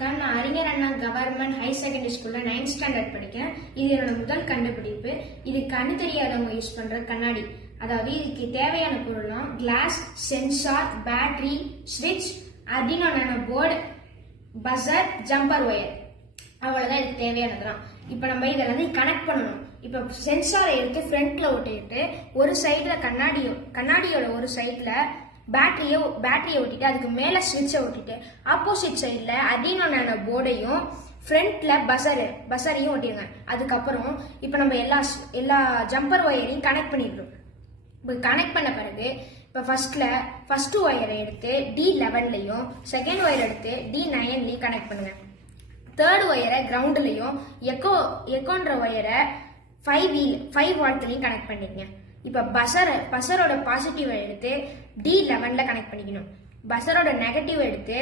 வணக்கம். நான் அறிஞர் அண்ணா கவர்மெண்ட் ஹை செகண்டரி ஸ்கூல்ல 9th ஸ்டாண்டர்ட் படிக்கிறேன். இது என்னோட முதல் கண்டுபிடிப்பு. இது கண்ணு தெரியாதவங்க யூஸ் பண்ற கண்ணாடி. அதாவது இதுக்கு தேவையான பொருள்லாம் கிளாஸ், சென்சார், பேட்டரி, ஸ்விட்ச், அர்டினோ நானோ போர்டு, பஸர், ஜம்பர் ஒயர். அவ்வளவுதான் இதுக்கு தேவையானதுதான். இப்ப நம்ம இதை வந்து கனெக்ட் பண்ணணும். இப்ப சென்சாரை எடுத்து ஃப்ரண்ட்ல ஒட்டிட்டு ஒரு சைடுல கண்ணாடியோட ஒரு சைடுல பேட்டரியை ஒட்டிட்டு அதுக்கு மேல ஸ்விட்சை ஒட்டிட்டு ஆப்போசிட் சைட்ல அர்டினோ நானோ போர்டையும் ஃப்ரண்ட்ல பஸரையும் ஒட்டிடுங்க. அதுக்கப்புறம் இப்ப நம்ம எல்லா ஜம்பர் ஒயரையும் கனெக்ட் பண்ணிடுறோம். இப்போ கனெக்ட் பண்ண பிறகு இப்போ ஃபர்ஸ்ட் ஒயரை எடுத்து D11லையும் செகண்ட் ஒயர் எடுத்து D9லையும் கனெக்ட் பண்ணுங்க. தேர்ட் ஒயரை கிரவுண்ட்லையும் எக்கோன்ற ஒயரை 5 வாட்லையும் கனெக்ட் பண்ணிக்கங்க. இப்போ பஸரோட பாசிட்டிவ் எடுத்து D11ல கனெக்ட் பண்ணிக்கணும். பஸரோட நெகட்டிவ் எடுத்து